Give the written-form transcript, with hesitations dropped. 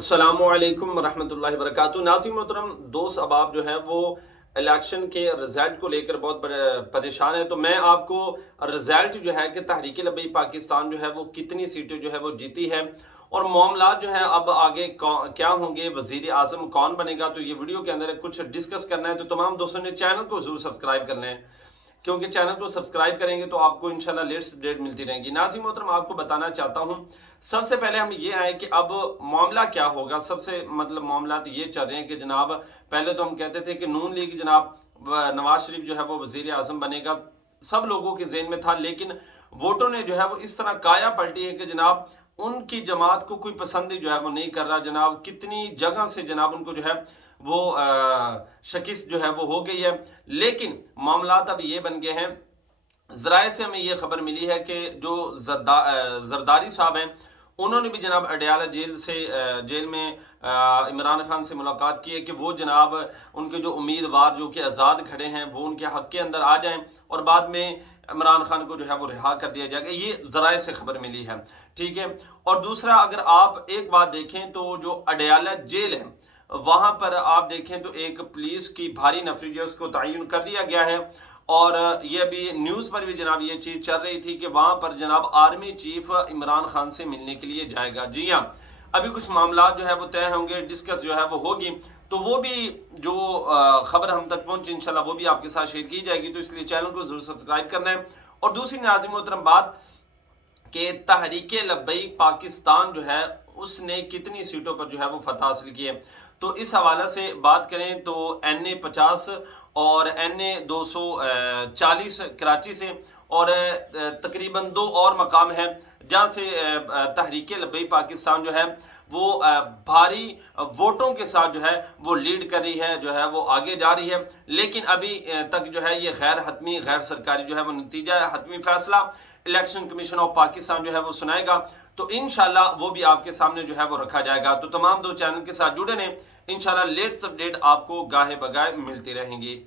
अस्सलामु अलैकुम वरहमतुल्लाहि वबरकातुहू। नाज़रीन मोहतरम, दोस्त अहबाब जो है वो इलेक्शन के रिजल्ट को लेकर बहुत परेशान है। तो मैं आपको रिजल्ट जो है कि तहरीक लब्बैक पाकिस्तान जो है वो कितनी सीटें जो है वो जीती है और मामलात जो है अब आगे क्या होंगे, वजीर आजम कौन बनेगा, तो ये वीडियो के अंदर कुछ डिस्कस करना है। तो तमाम दोस्तों ने चैनल को जरूर सब्सक्राइब करना है, क्योंकि चैनल को सब्सक्राइब करेंगे तो आपको इंशाल्लाह लेटेस्ट अपडेट मिलती रहेगी। नाज़रीन मोहतरम, आपको बताना चाहता हूं, सबसे पहले हम ये आए कि अब मामला क्या होगा। सबसे मामला ये चल रहे हैं कि जनाब, पहले तो हम कहते थे कि नून लीग जनाब नवाज शरीफ जो है वो वजीर आजम बनेगा, सब लोगों के जेहन में था। लेकिन वोटों ने जो है वो इस तरह काया पलटी है कि जनाब उनकी जमात को कोई पसंद जो है वो नहीं कर रहा। जनाब कितनी जगह से जनाब उनको जो है वो शिकस्त जो है वो हो गई है। लेकिन मामलात अब ये बन गए हैं, ज़राए से हमें ये खबर मिली है कि जो जरदारी साहब हैं, उन्होंने भी जनाब अडयाला जेल में इमरान खान से मुलाकात की है कि वो जनाब उनके जो उम्मीदवार जो कि आज़ाद खड़े हैं वो उनके हक के अंदर आ जाएं और बाद में इमरान खान को जो है वो रिहा कर दिया जाएगा। ये ज़राए से खबर मिली है, ठीक है। और दूसरा, अगर आप एक बात देखें तो जो अडयाला जेल है वहां पर आप देखें तो एक पुलिस की भारी नफरी जो है उसको तयन कर दिया गया है। और ये अभी न्यूज़ पर भी जनाब ये चीज़ चल रही थी कि वहां पर जनाब आर्मी चीफ इमरान खान से मिलने के लिए जाएगा। जी हाँ, अभी कुछ मामला जो है वो तय होंगे, डिस्कस जो है वो होगी, तो वो भी जो खबर हम तक पहुंची इंशाल्लाह वो भी आपके साथ शेयर की जाएगी। तो इसलिए चैनल को जरूर सब्सक्राइब करना है। और दूसरी नाज़रीन मोहतरम बात कि तहरीक लब्बैक पाकिस्तान जो है उसने कितनी सीटों पर जो है वो फतह हासिल की है, तो इस हवाले से बात करें तो NA 50 और NA 240 कराची से, और तकरीबन 2 और मकाम है जहां से तहरीक लब्बैक पाकिस्तान जो है वो भारी वोटों के साथ जो है वो लीड कर रही है, जो है वो आगे जा रही है। लेकिन अभी तक जो है ये गैर हतमी गैर सरकारी जो है वो नतीजा है, हतमी फैसला इलेक्शन कमीशन ऑफ पाकिस्तान जो है वो सुनाएगा। तो इंशाल्लाह वो भी आपके सामने जो है वो रखा जाएगा। तो तमाम दो चैनल के साथ जुड़े रहें, इंशाल्लाह लेटेस्ट अपडेट आपको गाहे बगाए मिलती रहेंगी।